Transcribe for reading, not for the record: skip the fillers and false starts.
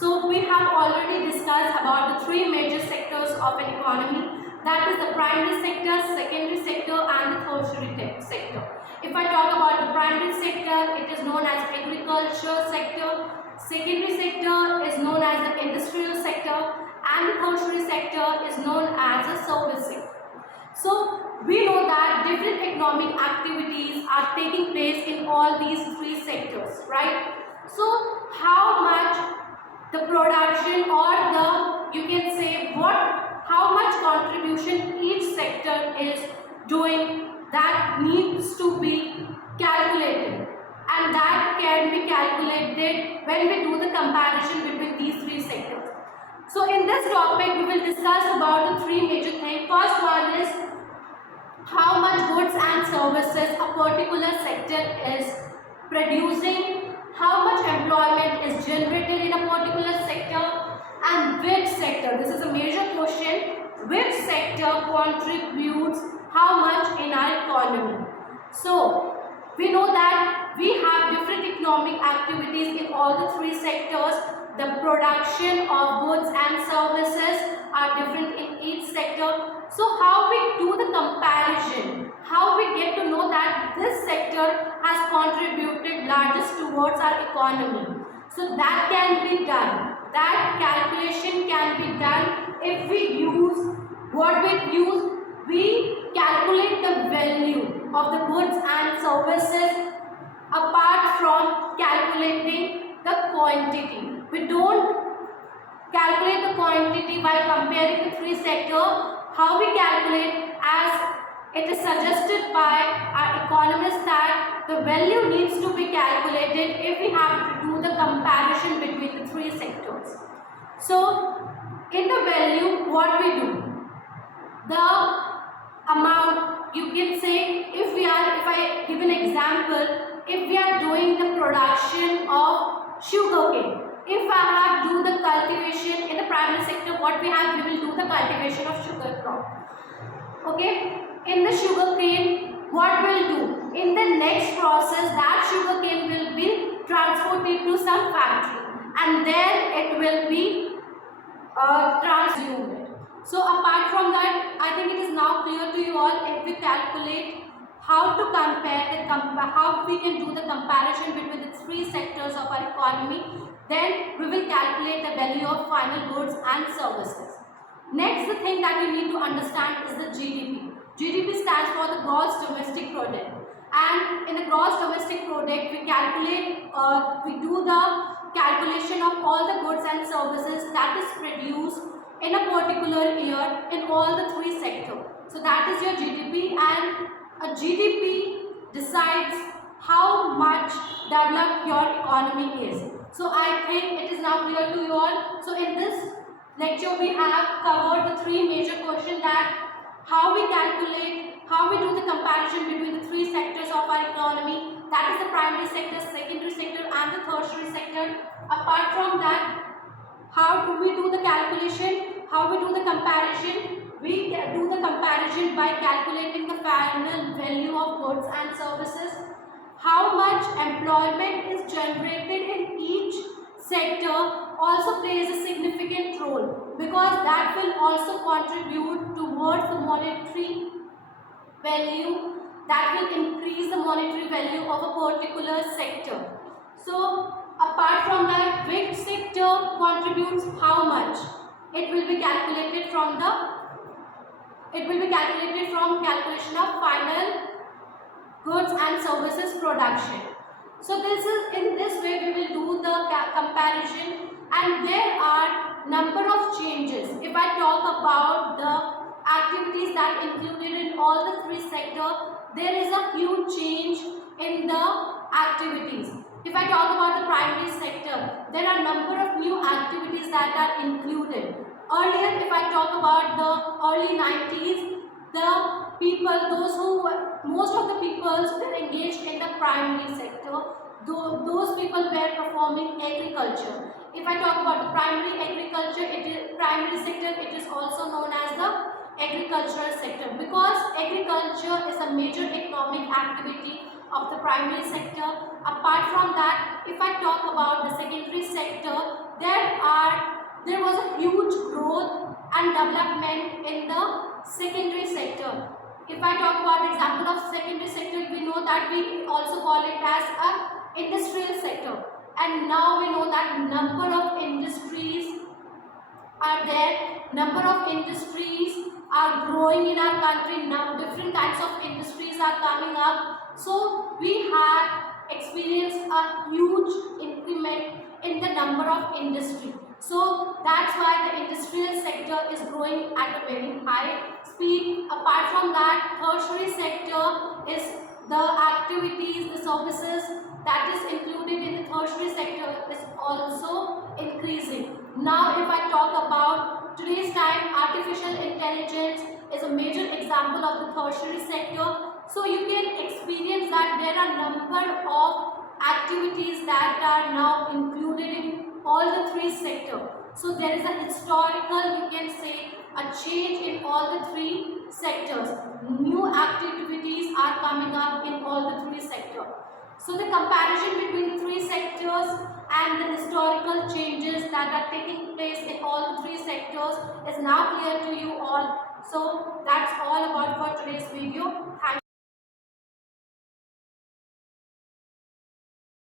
So we have already discussed about the three major sectors of an economy, that is the primary sector, secondary sector and the tertiary sector. If I talk about the primary sector, it is known as agriculture sector, secondary sector is known as the industrial sector and the tertiary sector is known as a service sector. So we know that different economic activities are taking place in all these three sectors, right? So how much the production or the, you can say how much contribution each sector is doing, that needs to be calculated, and that can be calculated when we do the comparison between these three sectors. So in this topic we will discuss about the three major things. First one is how much goods and services a particular sector is producing, how much employment is generated in a particular sector, and which sector, this is a major question, which sector contributes how much in our economy. So we know that we have different economic activities in all the three sectors. The production of goods and services are different in each sector. So how we do the comparison, how we get to know that this sector has contributed largest towards our economy. So that can be done, that calculation can be done if we use, we calculate the value of the goods and services apart from calculating the quantity. We don't calculate the quantity by comparing the three sectors. How we calculate, as it is suggested by our economists, that the value needs to be calculated if we have to do the comparison between the three sectors. So in the value, what we do, the amount, you can say, if I give an example, if we are doing the production of sugarcane, if I have do the cultivation in the primary sector, what we have, we will do the cultivation of sugar crop. Okay, in the sugarcane, what we'll do, in the next process, that sugarcane will be transported to some factory and then it will be consumed. So apart from that, I think it is now clear to you all, if we calculate how to compare how we can do the comparison between the three sectors of our economy, then we will calculate the value of final goods and services. Next, the thing that you need to understand is the GDP. GDP stands for the gross domestic product, and in the gross domestic product we calculate, we do the calculation of all the goods and services that is produced in a particular year in all the three sectors. So that is your GDP, and a GDP decides how much developed your economy is. So I think it is now clear to you all. So in this lecture we have covered the three major questions, that how we calculate, how we do the comparison between the three sectors of our economy, that is the primary sector, secondary sector and the tertiary sector. Apart from that, how do we do the calculation, how we do the comparison? We do the comparison by calculating the final value of goods and services. How much employment is generated in each sector also plays a significant role, because that will also contribute towards the monetary value, that will increase the monetary value of a particular sector. So apart from that, which sector contributes how much, it will be calculated from calculation of final goods and services production. So this is, in this way we will do the comparison, and there are number of changes. If I talk about the activities that included in all the three sectors, there is a huge change in the activities. If I talk about the primary sector, there are number of new activities that are included. Earlier, if I talk about the early 90s, the people, most of the people were engaged in the primary sector. Those people were performing agriculture. If I talk about the primary sector, it is also known as the agricultural sector, because agriculture is a major economic activity of the primary sector. Apart from that, if I talk about the secondary sector, there was a huge growth and development in the secondary sector. If I talk about the example of secondary sector, we know that we also call it as a industrial sector. And now we know that number of industries are there, number of industries are growing in our country. Now different kinds of industries are coming up. So we have experienced a huge increment in the number of industry. So that's why the industrial sector is growing at a very high speed. Apart from that, tertiary sector is the activities, the services that is included in the tertiary sector is also increasing. Now if I talk about today's time, artificial intelligence is a major example of the tertiary sector. So you can experience that there are number of activities that are now included in all the three sectors. So there is a historical, you can say, a change in all the three sectors. New activities are coming up in all the three sectors. So the comparison between the three sectors and the historical changes that are taking place in all the three sectors is now clear to you all. So that's all about for today's video. Thank you.